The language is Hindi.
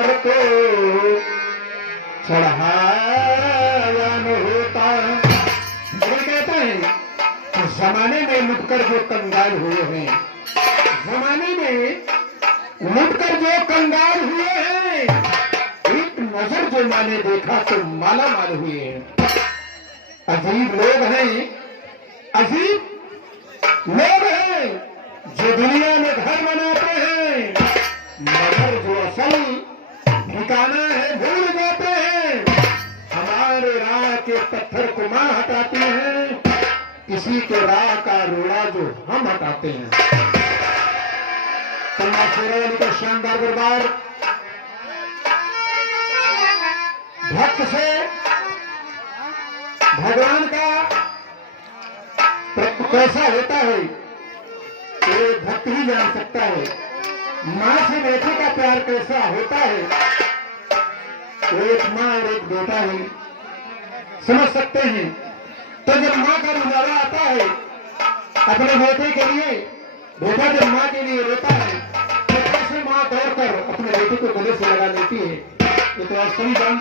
हार को चढ़ाया न होता। ये कहता है कि जमाने में लुटकर जो कंगाल हुए हैं, जमाने में लुटकर जो कंगाल हुए हैं, एक नजर जो मैंने देखा तो माला माल हुए हैं। अजीब लोग हैं, अजीब लोग हैं जो दुनिया में घर बनाते हैं, मगर जो असल ठिकाना है भूल जाते हैं। हमारे राह के पत्थर को मां हटाती हैं, किसी के राह का रोड़ा जो हम हटाते हैं। शेरावाली का शानदार दरबार भक्त से भगवान का कैसा होता है ये भक्त ही जान सकता है। मां से बेटे का प्यार कैसा होता है वो एक मां और एक बेटा है, समझ सकते हैं। तो जब मां का बुलावा आता है अपने बेटे के लिए, बेटा जब मां के लिए रोता है तो कैसे मां दौड़कर अपने बेटे को गले से लगा लेती है, ये तो आप सभी जानते